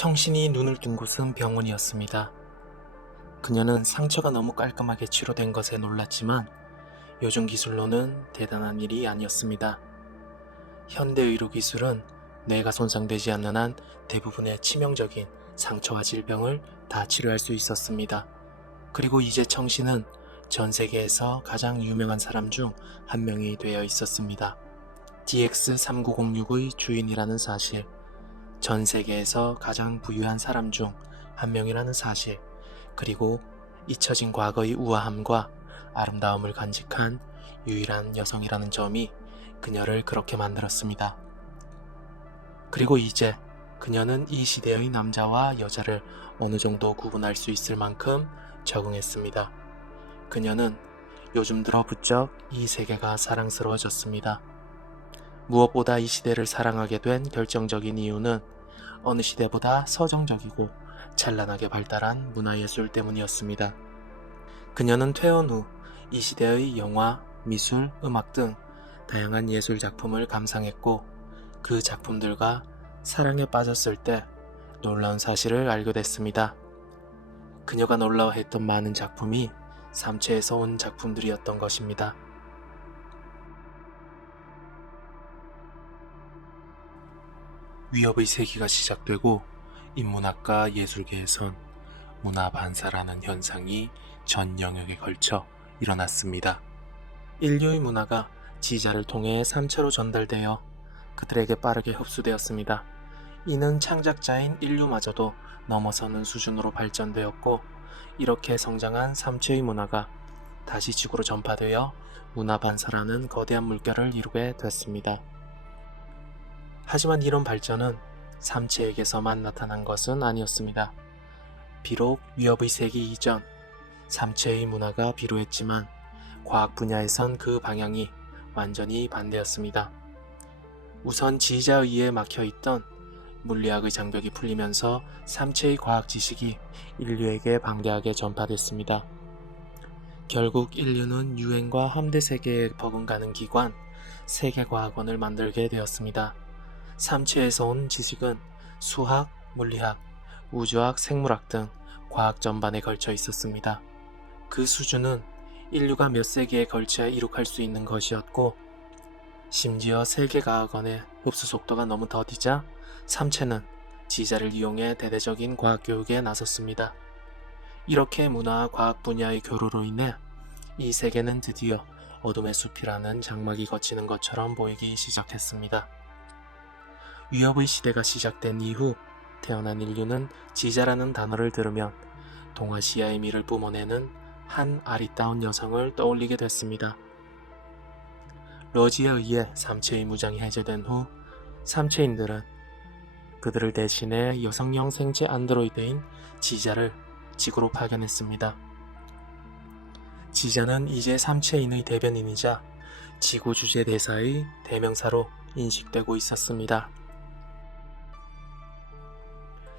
청신이 눈을 뜬 곳은 병원이었습니다. 그녀는 상처가 너무 깔끔하게 치료된 것에 놀랐지만 요즘 기술로는 대단한 일이 아니었습니다. 현대 의료 기술은 뇌가 손상되지 않는 한 대부분의 치명적인 상처와 질병을 다 치료할 수 있었습니다. 그리고 이제 청신은 전 세계에서 가장 유명한 사람 중 한 명이 되어 있었습니다. DX3906의 주인이라는 사실, 전 세계에서 가장 부유한 사람 중 한 명이라는 사실, 그리고 잊혀진 과거의 우아함과 아름다움을 간직한 유일한 여성이라는 점이 그녀를 그렇게 만들었습니다. 그리고 이제 그녀는 이 시대의 남자와 여자를 어느 정도 구분할 수 있을 만큼 적응했습니다. 그녀는 요즘 들어 부쩍 이 세계가 사랑스러워졌습니다. 무엇보다 이 시대를 사랑하게 된 결정적인 이유는 어느 시대보다 서정적이고 찬란하게 발달한 문화예술 때문이었습니다. 그녀는 퇴원 후 이 시대의 영화, 미술, 음악 등 다양한 예술 작품을 감상했고 그 작품들과 사랑에 빠졌을 때 놀라운 사실을 알게 됐습니다. 그녀가 놀라워했던 많은 작품이 삼체에서 온 작품들이었던 것입니다. 위협의 세기가 시작되고 인문학과 예술계에선 문화 반사라는 현상이 전 영역에 걸쳐 일어났습니다. 인류의 문화가 지자를 통해 삼체로 전달되어 그들에게 빠르게 흡수되었습니다. 이는 창작자인 인류마저도 넘어서는 수준으로 발전되었고 이렇게 성장한 삼체의 문화가 다시 지구로 전파되어 문화 반사라는 거대한 물결을 이루게 됐습니다. 하지만 이런 발전은 삼체에게서만 나타난 것은 아니었습니다. 비록 위협의 세기 이전 삼체의 문화가 비로했지만 과학 분야에선 그 방향이 완전히 반대였습니다. 우선 지자에 의해 막혀있던 물리학의 장벽이 풀리면서 삼체의 과학 지식이 인류에게 방대하게 전파됐습니다. 결국 인류는 유엔과 함대 세계에 버금가는 기관 세계과학원을 만들게 되었습니다. 삼체에서 온 지식은 수학, 물리학, 우주학, 생물학 등 과학 전반에 걸쳐 있었습니다. 그 수준은 인류가 몇 세기에 걸쳐 이룩할 수 있는 것이었고 심지어 세계과학원의 흡수 속도가 너무 더디자 삼체는 지자를 이용해 대대적인 과학교육에 나섰습니다. 이렇게 문화와 과학 분야의 교류로 인해 이 세계는 드디어 어둠의 숲이라는 장막이 걷히는 것처럼 보이기 시작했습니다. 위협의 시대가 시작된 이후 태어난 인류는 지자라는 단어를 들으면 동아시아의 미를 뿜어내는 한 아리따운 여성을 떠올리게 됐습니다. 러지에 의해 삼체의 무장이 해제된 후 삼체인들은 그들을 대신해 여성형 생체 안드로이드인 지자를 지구로 파견했습니다. 지자는 이제 삼체인의 대변인이자 지구 주재 대사의 대명사로 인식되고 있었습니다.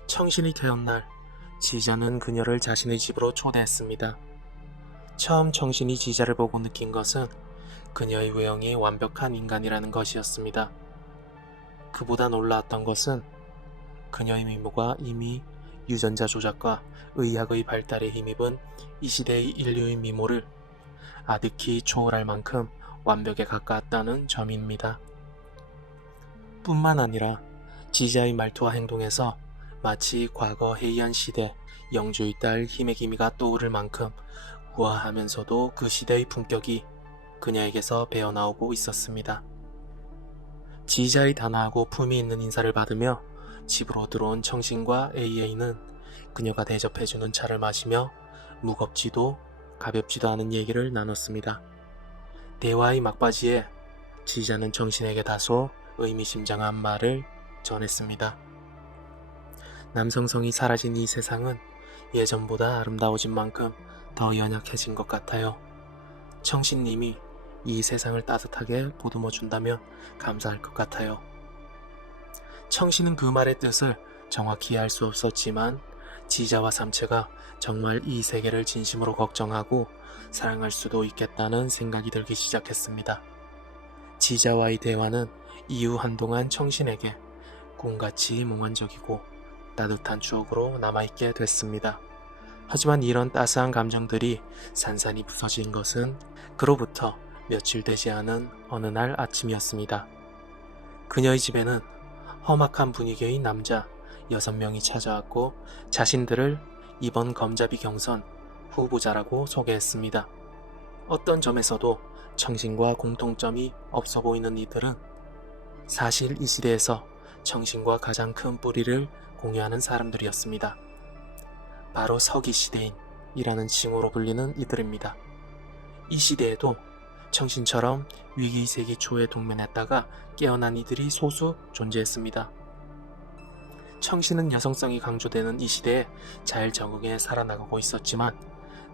청신이 태어난 날 지자는 그녀를 자신의 집으로 초대했습니다. 처음 청신이 지자를 보고 느낀 것은 그녀의 외형이 완벽한 인간이라는 것이었습니다. 그보다 놀라웠던 것은 그녀의 미모가 이미 유전자 조작과 의학의 발달에 힘입은 이 시대의 인류의 미모를 아득히 초월할 만큼 완벽에 가까웠다는 점입니다. 뿐만 아니라 지자의 말투와 행동에서 마치 과거 해이한 시대 영주의 딸 히메기미가 떠오를 만큼 우아하면서도 그 시대의 품격이 그녀에게서 배어나오고 있었습니다. 지자의 단아하고 품위 있는 인사를 받으며 집으로 들어온 청신과 AA는 그녀가 대접해주는 차를 마시며 무겁지도 가볍지도 않은 얘기를 나눴습니다. 대화의 막바지에 지자는 청신에게 다소 의미심장한 말을 전했습니다. 남성성이 사라진 이 세상은 예전보다 아름다워진 만큼 더 연약해진 것 같아요. 청신님이 이 세상을 따뜻하게 보듬어 준다면 감사할 것 같아요. 청신은 그 말의 뜻을 정확히 알 수 없었지만 지자와 삼체가 정말 이 세계를 진심으로 걱정하고 사랑할 수도 있겠다는 생각이 들기 시작했습니다. 지자와의 대화는 이후 한동안 청신에게 꿈같이 몽환적이고 따뜻한 추억으로 남아있게 됐습니다. 하지만 이런 따스한 감정들이 산산이 부서진 것은 그로부터 며칠 되지 않은 어느 날 아침이었습니다. 그녀의 집에는 험악한 분위기의 남자 6명이 찾아왔고 자신들을 이번 검잡이 경선 후보자라고 소개했습니다. 어떤 점에서도 청신과 공통점이 없어 보이는 이들은 사실 이 시대에서 청신과 가장 큰 뿌리를 공유하는 사람들이었습니다. 바로 서기시대인이라는 칭호로 불리는 이들입니다. 이 시대에도 청신처럼 위기세기 초에 동면했다가 깨어난 이들이 소수 존재했습니다. 청신은 여성성이 강조되는 이 시대에 잘 적응해 살아나가고 있었지만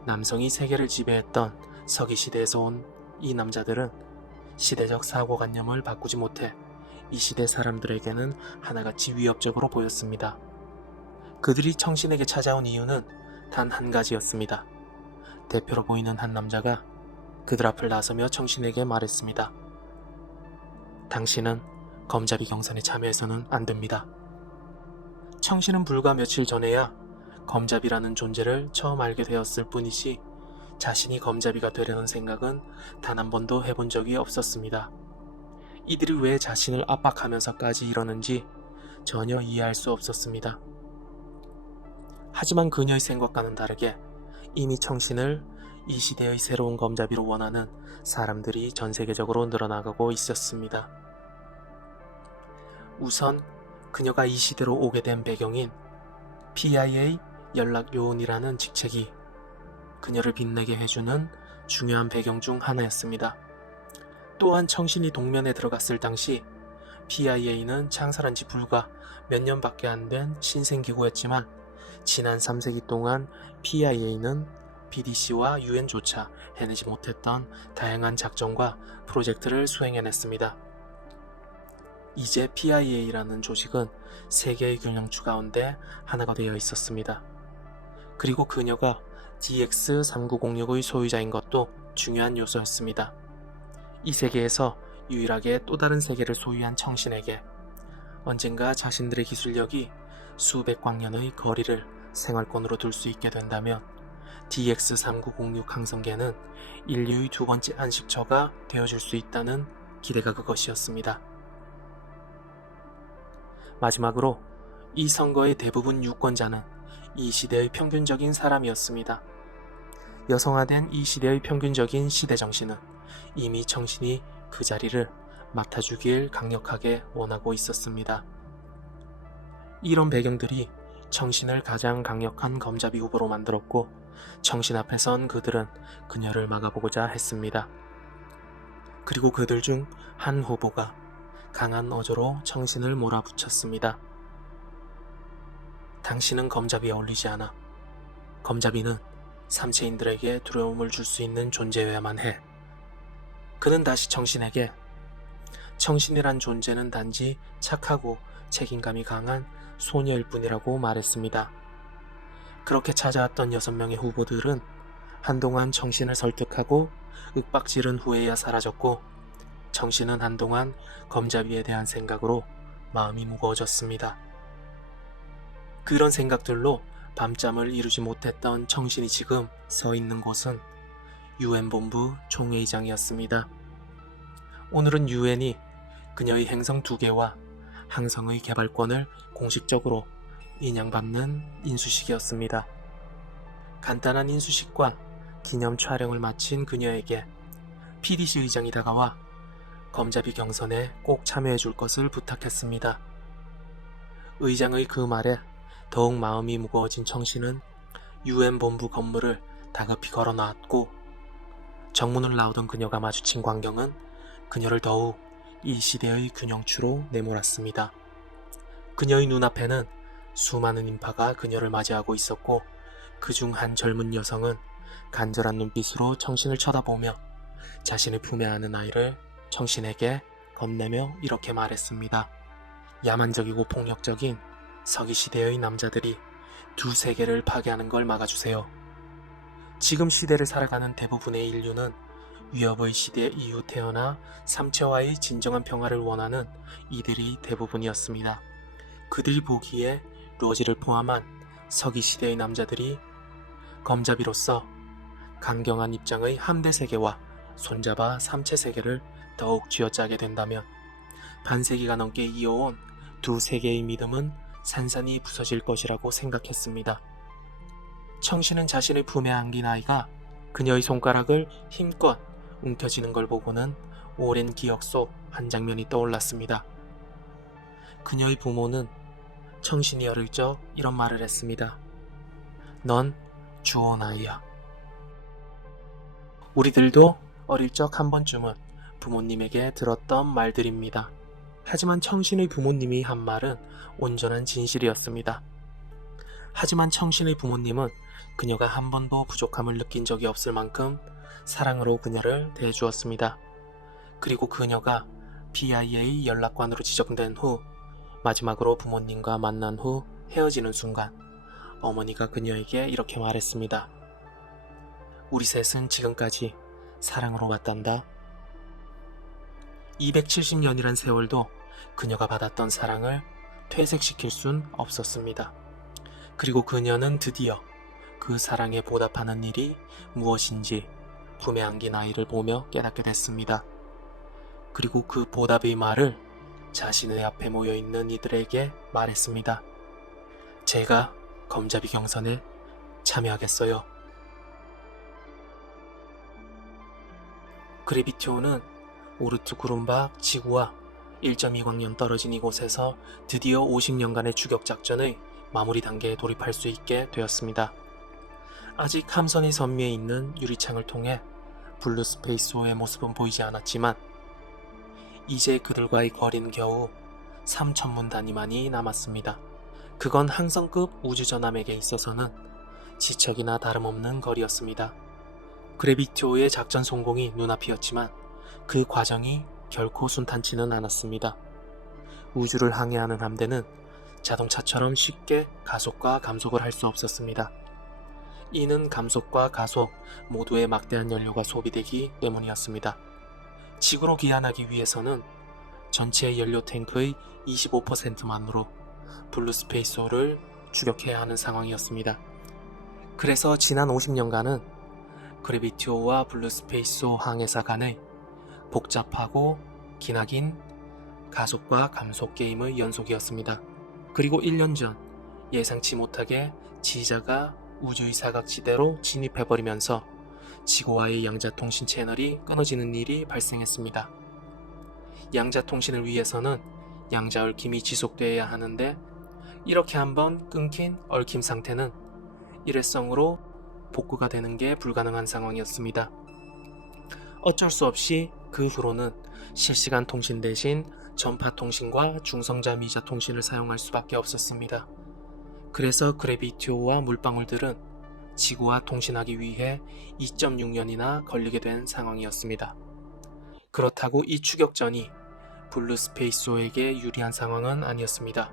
남성이 세계를 지배했던 서기시대에서 온 이 남자들은 시대적 사고관념을 바꾸지 못해 이 시대 사람들에게는 하나같이 위협적으로 보였습니다. 그들이 청신에게 찾아온 이유는 단 한 가지였습니다. 대표로 보이는 한 남자가 그들 앞을 나서며 청신에게 말했습니다. 당신은 검잡이 경선에 참여해서는 안 됩니다. 청신은 불과 며칠 전에야 검잡이라는 존재를 처음 알게 되었을 뿐이지 자신이 검잡이가 되려는 생각은 단 한 번도 해본 적이 없었습니다. 이들이 왜 자신을 압박하면서까지 이러는지 전혀 이해할 수 없었습니다. 하지만 그녀의 생각과는 다르게 이미 청신을 이 시대의 새로운 검잡이로 원하는 사람들이 전 세계적으로 늘어나가고 있었습니다. 우선 그녀가 이 시대로 오게 된 배경인 PIA 연락요원이라는 직책이 그녀를 빛내게 해주는 중요한 배경 중 하나였습니다. 또한 청신이 동면에 들어갔을 당시 PIA는 창설한 지 불과 몇 년밖에 안 된 신생기구였지만 지난 3세기 동안 PIA는 BDC와 UN조차 해내지 못했던 다양한 작전과 프로젝트를 수행해냈습니다. 이제 PIA라는 조직은 세계의 균형추 가운데 하나가 되어 있었습니다. 그리고 그녀가 DX3906의 소유자인 것도 중요한 요소였습니다. 이 세계에서 유일하게 또 다른 세계를 소유한 청신에게 언젠가 자신들의 기술력이 수백 광년의 거리를 생활권으로 둘 수 있게 된다면 DX3906 항성계는 인류의 두 번째 안식처가 되어줄 수 있다는 기대가 그것이었습니다. 마지막으로 이 선거의 대부분 유권자는 이 시대의 평균적인 사람이었습니다. 여성화된 이 시대의 평균적인 시대정신은 이미 청신이 그 자리를 맡아주길 강력하게 원하고 있었습니다. 이런 배경들이 청신을 가장 강력한 검잡이 후보로 만들었고 청신 앞에 선 그들은 그녀를 막아보고자 했습니다. 그리고 그들 중 한 후보가 강한 어조로 청신을 몰아붙였습니다. 당신은 검잡이에 어울리지 않아. 검잡이는 삼체인들에게 두려움을 줄 수 있는 존재여야만 해. 그는 다시 청신에게 청신이란 존재는 단지 착하고 책임감이 강한 소녀일 뿐이라고 말했습니다. 그렇게 찾아왔던 6명의 후보들은 한동안 청신을 설득하고 윽박지른 후에야 사라졌고 청신은 한동안 검잡이에 대한 생각으로 마음이 무거워졌습니다. 그런 생각들로 밤잠을 이루지 못했던 청신이 지금 서 있는 곳은 UN 본부 총회의장이었습니다. 오늘은 UN이 그녀의 행성 2개와 항성의 개발권을 공식적으로 인양받는 인수식이었습니다. 간단한 인수식과 기념 촬영을 마친 그녀에게 PDC 의장이 다가와 검잡이 경선에 꼭 참여해 줄 것을 부탁했습니다. 의장의 그 말에 더욱 마음이 무거워진 청신은 UN 본부 건물을 다급히 걸어 나왔고 정문을 나오던 그녀가 마주친 광경은 그녀를 더욱 이 시대의 균형추로 내몰았습니다. 그녀의 눈앞에는 수많은 인파가 그녀를 맞이하고 있었고 그중 한 젊은 여성은 간절한 눈빛으로 청신을 쳐다보며 자신의 품에 안은 아이를 청신에게 건네며 이렇게 말했습니다. 야만적이고 폭력적인 서기시대의 남자들이 두 세계를 파괴하는 걸 막아주세요. 지금 시대를 살아가는 대부분의 인류는 위협의 시대 이후 태어나 삼체와의 진정한 평화를 원하는 이들이 대부분이었습니다. 그들이 보기에 로지를 포함한 서기 시대의 남자들이 검자비로서 강경한 입장의 함대 세계와 손잡아 삼체 세계를 더욱 쥐어짜게 된다면 반세기가 넘게 이어온 두 세계의 믿음은 산산이 부서질 것이라고 생각했습니다. 청신은 자신의 품에 안긴 아이가 그녀의 손가락을 힘껏 움켜쥐는 걸 보고는 오랜 기억 속 한 장면이 떠올랐습니다. 그녀의 부모는 청신이 어릴 적 이런 말을 했습니다. 넌 주온 아이야. 우리들도 어릴 적 한 번쯤은 부모님에게 들었던 말들입니다. 하지만 청신의 부모님이 한 말은 온전한 진실이었습니다. 하지만 청신의 부모님은 그녀가 한 번도 부족함을 느낀 적이 없을 만큼 사랑으로 그녀를 대해주었습니다. 그리고 그녀가 BIA 연락관으로 지정된 후 마지막으로 부모님과 만난 후 헤어지는 순간 어머니가 그녀에게 이렇게 말했습니다. 우리 셋은 지금까지 사랑으로 왔단다. 270년이란 세월도 그녀가 받았던 사랑을 퇴색시킬 순 없었습니다. 그리고 그녀는 드디어 그 사랑에 보답하는 일이 무엇인지 품에 안긴 아이를 보며 깨닫게 됐습니다. 그리고 그 보답의 말을 자신의 앞에 모여있는 이들에게 말했습니다. 제가 검자비 경선에 참여하겠어요. 그래비티오는 오르트 구름 밖 지구와 1.2광년 떨어진 이곳에서 드디어 50년간의 추격 작전의 마무리 단계에 돌입할 수 있게 되었습니다. 아직 함선의 선미에 있는 유리창을 통해 블루 스페이스호의 모습은 보이지 않았지만 이제 그들과의 거리는 겨우 3,000문 단위만이 남았습니다. 그건 항성급 우주전함에게 있어서는 지척이나 다름없는 거리였습니다. 그래비티오의 작전 성공이 눈앞이었지만 그 과정이 결코 순탄치는 않았습니다. 우주를 항해하는 함대는 자동차처럼 쉽게 가속과 감속을 할 수 없었습니다. 이는 감속과 가속 모두에 막대한 연료가 소비되기 때문이었습니다. 지구로 귀환하기 위해서는 전체 연료 탱크의 25%만으로 블루 스페이스호를 추격해야 하는 상황이었습니다. 그래서 지난 50년간은 그래비티오와 블루 스페이스호 항해사 간의 복잡하고 기나긴 가속과 감속 게임의 연속이었습니다. 그리고 1년 전 예상치 못하게 지자가 우주의 사각지대로 진입해버리면서 지구와의 양자통신 채널이 끊어지는 일이 발생했습니다. 양자통신을 위해서는 양자얽힘이 지속되어야 하는데 이렇게 한번 끊긴 얽힘 상태는 일회성으로 복구가 되는 게 불가능한 상황이었습니다. 어쩔 수 없이 그 후로는 실시간 통신 대신 전파 통신과 중성자 미자 통신을 사용할 수밖에 없었습니다. 그래서 그래비티오와 물방울들은 지구와 통신하기 위해 2.6년이나 걸리게 된 상황이었습니다. 그렇다고 이 추격전이 블루 스페이스호에게 유리한 상황은 아니었습니다.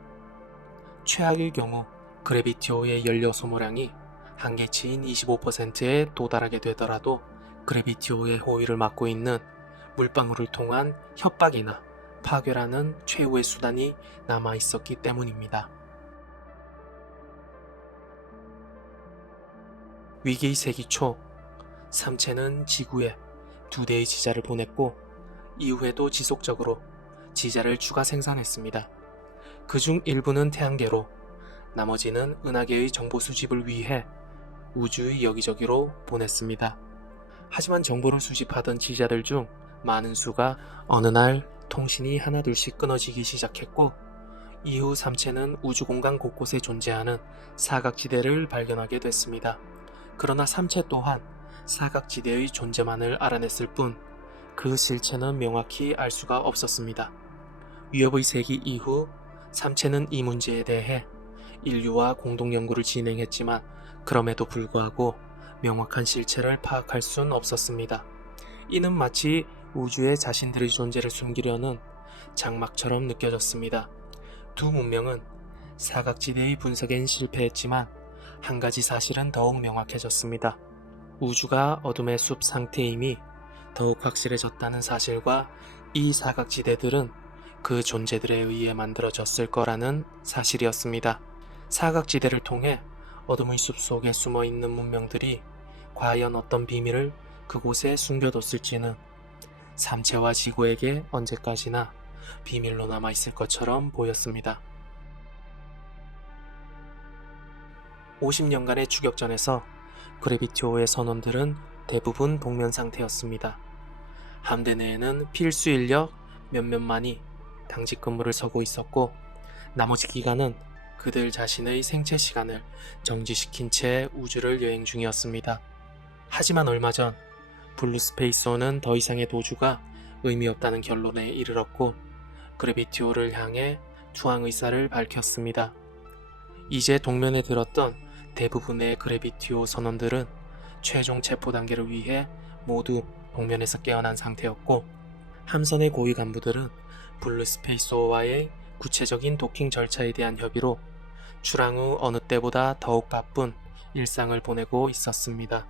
최악의 경우 그래비티오의 연료 소모량이 한계치인 25%에 도달하게 되더라도 그래비티오의 호위를 막고 있는 물방울을 통한 협박이나 파괴라는 최후의 수단이 남아 있었기 때문입니다. 위기의 세기 초, 삼체는 지구에 2대의 지자를 보냈고 이후에도 지속적으로 지자를 추가 생산했습니다. 그중 일부는 태양계로, 나머지는 은하계의 정보 수집을 위해 우주의 여기저기로 보냈습니다. 하지만 정보를 수집하던 지자들 중 많은 수가 어느 날 통신이 하나둘씩 끊어지기 시작했고 이후 삼체는 우주공간 곳곳에 존재하는 사각지대를 발견하게 됐습니다. 그러나 삼체 또한 사각지대의 존재만을 알아냈을 뿐 그 실체는 명확히 알 수가 없었습니다. 위협의 세기 이후 삼체는 이 문제에 대해 인류와 공동 연구를 진행했지만 그럼에도 불구하고 명확한 실체를 파악할 순 없었습니다. 이는 마치 우주에 자신들의 존재를 숨기려는 장막처럼 느껴졌습니다. 두 문명은 사각지대의 분석엔 실패했지만 한 가지 사실은 더욱 명확해졌습니다. 우주가 어둠의 숲 상태임이 더욱 확실해졌다는 사실과 이 사각지대들은 그 존재들에 의해 만들어졌을 거라는 사실이었습니다. 사각지대를 통해 어둠의 숲속에 숨어있는 문명들이 과연 어떤 비밀을 그곳에 숨겨뒀을지는 삼체와 지구에게 언제까지나 비밀로 남아있을 것처럼 보였습니다. 50년간의 추격전에서 그래비티오의 선원들은 대부분 동면 상태였습니다. 함대 내에는 필수 인력 몇몇만이 당직 근무를 서고 있었고, 나머지 기간은 그들 자신의 생체 시간을 정지시킨 채 우주를 여행 중이었습니다. 하지만 얼마 전 블루스페이스호는 더 이상의 도주가 의미 없다는 결론에 이르렀고, 그래비티오를 향해 투항 의사를 밝혔습니다. 이제 동면에 들었던 대부분의 그래비티오 선원들은 최종 체포 단계를 위해 모두 동면에서 깨어난 상태였고, 함선의 고위 간부들은 블루스페이스호와의 구체적인 도킹 절차에 대한 협의로 출항 후 어느 때보다 더욱 바쁜 일상을 보내고 있었습니다.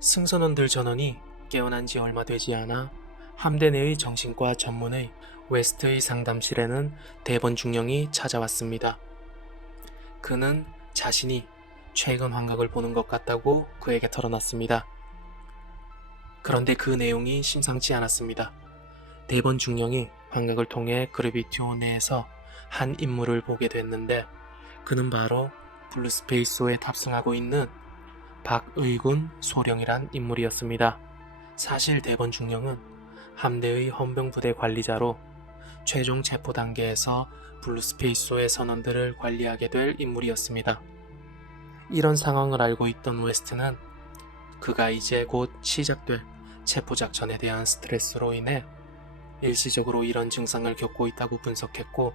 승선원들 전원이 깨어난 지 얼마 되지 않아 함대 내의 정신과 전문의 웨스트의 상담실에는 대본 중령이 찾아왔습니다. 그는 자신이 최근 환각을 보는 것 같다고 그에게 털어놨습니다. 그런데 그 내용이 심상치 않았습니다. 대본 중령이 환각을 통해 그래비티오 내에서 한 인물을 보게 됐는데, 그는 바로 블루스페이스호에 탑승하고 있는 박의군 소령이란 인물이었습니다. 사실 대본 중령은 함대의 헌병부대 관리자로 최종 체포 단계에서 블루스페이스호의 선원들을 관리하게 될 인물이었습니다. 이런 상황을 알고 있던 웨스트는 그가 이제 곧 시작될 체포작전에 대한 스트레스로 인해 일시적으로 이런 증상을 겪고 있다고 분석했고,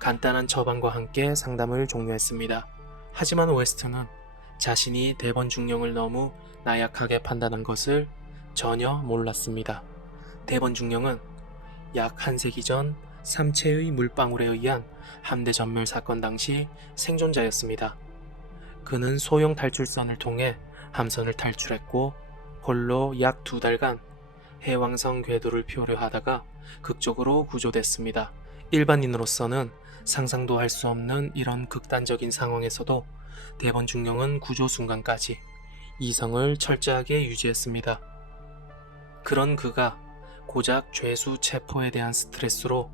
간단한 처방과 함께 상담을 종료했습니다. 하지만 웨스트는 자신이 대본 중령을 너무 나약하게 판단한 것을 전혀 몰랐습니다. 대본 중령은 약 한 세기 전 삼체의 물방울에 의한 함대 전멸 사건 당시 생존자였습니다. 그는 소형 탈출선을 통해 함선을 탈출했고, 홀로 약 2달간 해왕성 궤도를 표류하다가 극적으로 구조됐습니다. 일반인으로서는 상상도 할 수 없는 이런 극단적인 상황에서도 대본 중령은 구조 순간까지 이성을 철저하게 유지했습니다. 그런 그가 고작 죄수 체포에 대한 스트레스로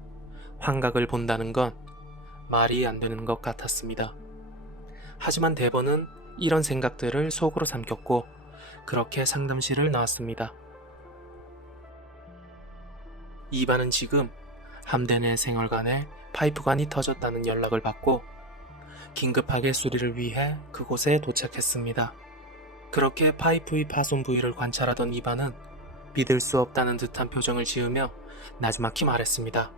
환각을 본다는 건 말이 안 되는 것 같았습니다. 하지만 대본은 이런 생각들을 속으로 삼켰고, 그렇게 상담실을 나왔습니다. 이반은 지금 함대 내 생활관에 파이프관이 터졌다는 연락을 받고 긴급하게 수리를 위해 그곳에 도착했습니다. 그렇게 파이프의 파손 부위를 관찰하던 이반은 믿을 수 없다는 듯한 표정을 지으며 나지막히 말했습니다.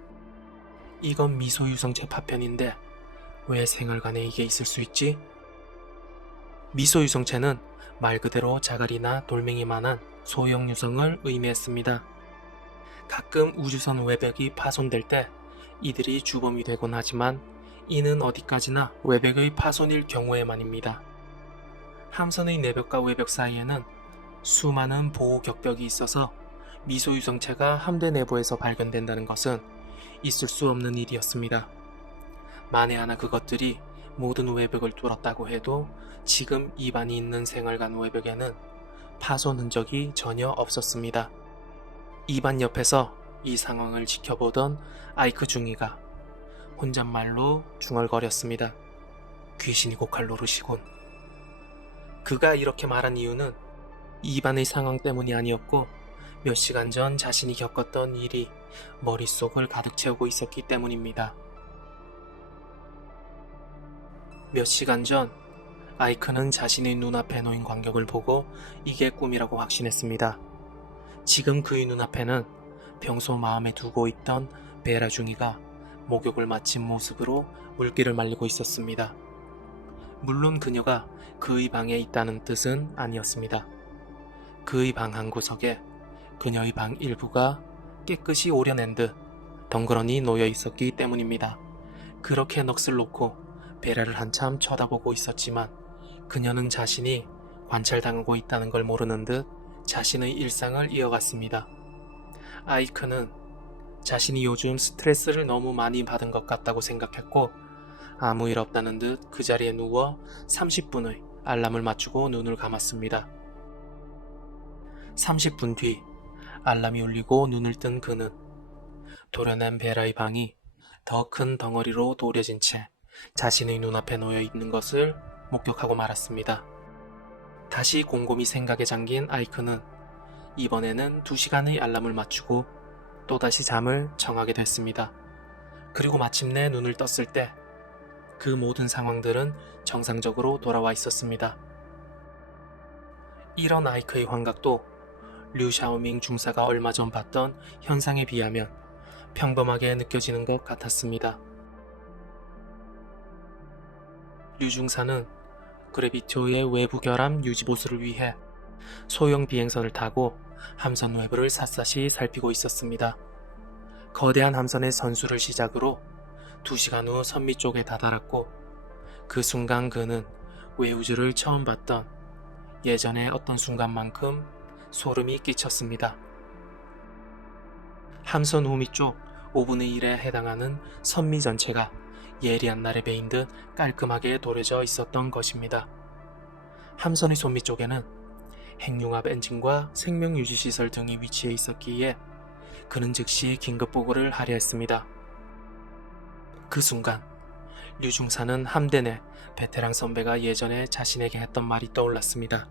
이건 미소유성체 파편인데 왜 생활관에 이게 있을 수 있지? 미소유성체는 말 그대로 자갈이나 돌멩이만한 소형 유성을 의미했습니다. 가끔 우주선 외벽이 파손될 때 이들이 주범이 되곤 하지만 이는 어디까지나 외벽의 파손일 경우에만입니다. 함선의 내벽과 외벽 사이에는 수많은 보호 격벽이 있어서 미소유성체가 함대 내부에서 발견된다는 것은 있을 수 없는 일이었습니다. 만에 하나 그것들이 모든 외벽을 뚫었다고 해도 지금 이반이 있는 생활관 외벽에는 파손 흔적이 전혀 없었습니다. 이반 옆에서 이 상황을 지켜보던 아이크 중이가 혼잣말로 중얼거렸습니다. 귀신이 고칼 노릇이군. 그가 이렇게 말한 이유는 이반의 상황 때문이 아니었고, 몇 시간 전 자신이 겪었던 일이 머릿속을 가득 채우고 있었기 때문입니다. 몇 시간 전 아이크는 자신의 눈앞에 놓인 광경을 보고 이게 꿈이라고 확신했습니다. 지금 그의 눈앞에는 평소 마음에 두고 있던 베라 중이가 목욕을 마친 모습으로 물기를 말리고 있었습니다. 물론 그녀가 그의 방에 있다는 뜻은 아니었습니다. 그의 방 한 구석에 그녀의 방 일부가 깨끗이 오려낸 듯 덩그러니 놓여 있었기 때문입니다. 그렇게 넋을 놓고 베라를 한참 쳐다보고 있었지만 그녀는 자신이 관찰당하고 있다는 걸 모르는 듯 자신의 일상을 이어갔습니다. 아이크는 자신이 요즘 스트레스를 너무 많이 받은 것 같다고 생각했고, 아무 일 없다는 듯 그 자리에 누워 30분의 알람을 맞추고 눈을 감았습니다. 30분 뒤 알람이 울리고 눈을 뜬 그는 도려낸 베라의 방이 더 큰 덩어리로 도려진 채 자신의 눈앞에 놓여 있는 것을 목격하고 말았습니다. 다시 곰곰이 생각에 잠긴 아이크는 이번에는 2시간의 알람을 맞추고 또다시 잠을 청하게 됐습니다. 그리고 마침내 눈을 떴을 때 그 모든 상황들은 정상적으로 돌아와 있었습니다. 이런 아이크의 환각도 류샤오밍 중사가 얼마 전 봤던 현상에 비하면 평범하게 느껴지는 것 같았습니다. 류 중사는 그래비티오의 외부 결함 유지 보수를 위해 소형 비행선을 타고 함선 외부를 샅샅이 살피고 있었습니다. 거대한 함선의 선수를 시작으로 2시간 후 선미 쪽에 다다랐고 그 순간 그는 외우주를 처음 봤던 예전의 어떤 순간만큼 소름이 끼쳤습니다. 함선 후미 쪽 5분의 1에 해당하는 선미 전체가 예리한 날에 베인 듯 깔끔하게 도려져 있었던 것입니다. 함선의 손미 쪽에는 핵융합 엔진과 생명유지시설 등이 위치해 있었기에 그는 즉시 긴급보고를 하려 했습니다. 그 순간 류중사는 함대 내 베테랑 선배가 예전에 자신에게 했던 말이 떠올랐습니다.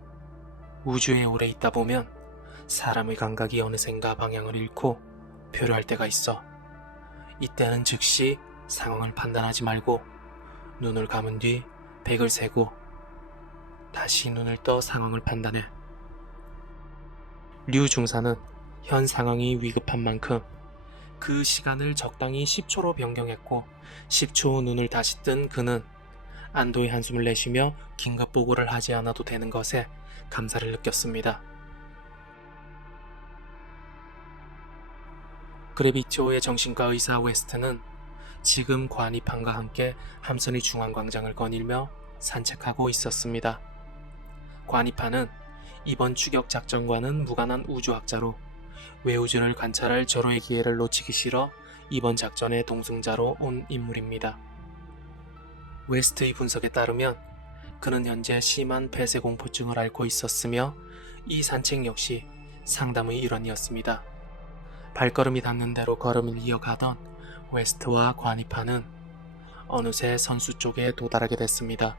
우주에 오래 있다 보면 사람의 감각이 어느샌가 방향을 잃고 표류할 때가 있어. 이때는 즉시 상황을 판단하지 말고 눈을 감은 뒤 100을 세고 다시 눈을 떠 상황을 판단해. 류 중사는 현 상황이 위급한 만큼 그 시간을 적당히 10초로 변경했고 10초 후 눈을 다시 뜬 그는 안도의 한숨을 내쉬며 긴급보고를 하지 않아도 되는 것에 감사를 느꼈습니다. 그래비티오의 정신과 의사 웨스트는 지금 관이판과 함께 함선의 중앙광장을 거닐며 산책하고 있었습니다. 관이판은 이번 추격 작전과는 무관한 우주학자로 외우주를 관찰할 절호의 기회를 놓치기 싫어 이번 작전의 동승자로 온 인물입니다. 웨스트의 분석에 따르면 그는 현재 심한 폐쇄공포증을 앓고 있었으며 이 산책 역시 상담의 일환이었습니다. 발걸음이 닿는 대로 걸음을 이어가던 웨스트와 관이판은 어느새 선수 쪽에 도달하게 됐습니다.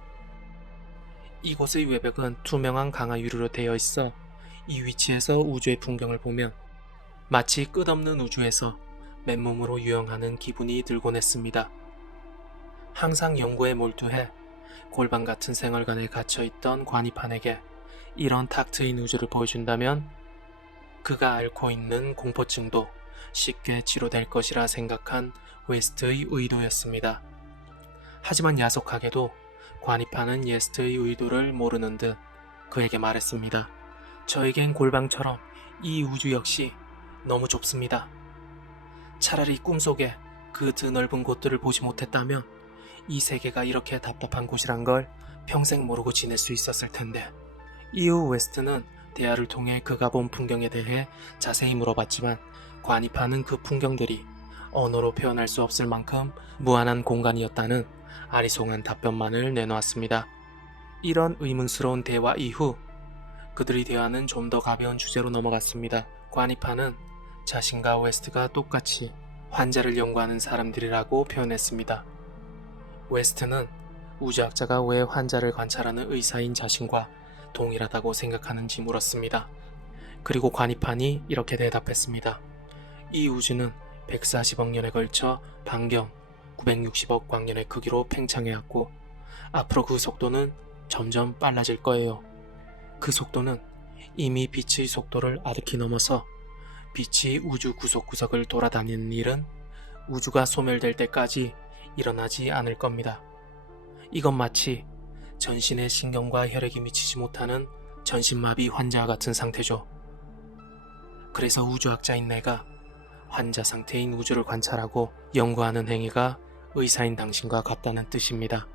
이곳의 외벽은 투명한 강화 유리로 되어 있어 이 위치에서 우주의 풍경을 보면 마치 끝없는 우주에서 맨몸으로 유영하는 기분이 들곤 했습니다. 항상 연구에 몰두해 골방 같은 생활관에 갇혀있던 관이판에게 이런 탁 트인 우주를 보여준다면 그가 앓고 있는 공포증도 쉽게 치료될 것이라 생각한 웨스트의 의도였습니다. 하지만 야속하게도 관이판은 웨스트의 의도를 모르는 듯 그에게 말했습니다. 저에겐 골방처럼 이 우주 역시 너무 좁습니다. 차라리 꿈속에 그 드넓은 곳들을 보지 못했다면 이 세계가 이렇게 답답한 곳이란 걸 평생 모르고 지낼 수 있었을 텐데. 이후 웨스트는 대화를 통해 그가 본 풍경에 대해 자세히 물어봤지만 관이판은 그 풍경들이 언어로 표현할 수 없을 만큼 무한한 공간이었다는 아리송한 답변만을 내놓았습니다. 이런 의문스러운 대화 이후 그들의 대화는 좀 더 가벼운 주제로 넘어갔습니다. 관이판은 자신과 웨스트가 똑같이 환자를 연구하는 사람들이라고 표현했습니다. 웨스트는 우주학자가 왜 환자를 관찰하는 의사인 자신과 동일하다고 생각하는지 물었습니다. 그리고 관이판이 이렇게 대답했습니다. 이 우주는 140억 년에 걸쳐 반경 960억 광년의 크기로 팽창해왔고 앞으로 그 속도는 점점 빨라질 거예요. 그 속도는 이미 빛의 속도를 아득히 넘어서 빛이 우주 구석구석을 돌아다니는 일은 우주가 소멸될 때까지 일어나지 않을 겁니다. 이건 마치 전신에 신경과 혈액이 미치지 못하는 전신마비 환자와 같은 상태죠. 그래서 우주학자인 내가 환자 상태인 우주를 관찰하고 연구하는 행위가 의사인 당신과 같다는 뜻입니다.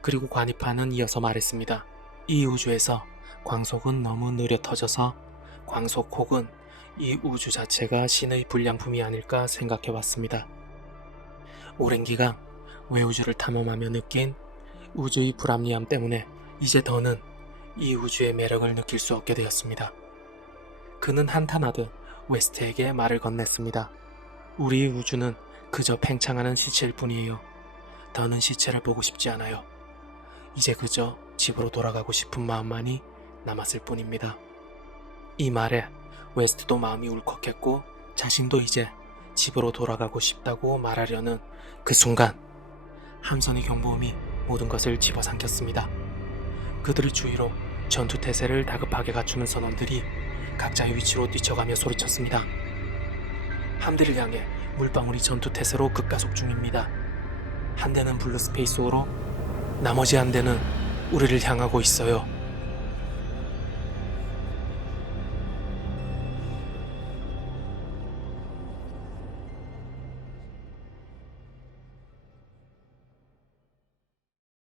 그리고 관이판은 이어서 말했습니다. 이 우주에서 광속은 너무 느려 터져서 광속 혹은 이 우주 자체가 신의 불량품이 아닐까 생각해왔습니다. 오랜 기간 외우주를 탐험하며 느낀 우주의 불합리함 때문에 이제 더는 이 우주의 매력을 느낄 수 없게 되었습니다. 그는 한탄하듯 웨스트에게 말을 건넸습니다. 우리 우주는 그저 팽창하는 시체일 뿐이에요. 더는 시체를 보고 싶지 않아요. 이제 그저 집으로 돌아가고 싶은 마음만이 남았을 뿐입니다. 이 말에 웨스트도 마음이 울컥했고 자신도 이제 집으로 돌아가고 싶다고 말하려는 그 순간 함선의 경보음이 모든 것을 집어삼켰습니다. 그들의 주위로 전투 태세를 다급하게 갖추는 선원들이 각자의 위치로 뛰쳐가며 소리쳤습니다. 함대를 향해 물방울이 전투 태세로 급가속 중입니다. 한 대는 블루 스페이스호로 나머지 한 대는 우리를 향하고 있어요.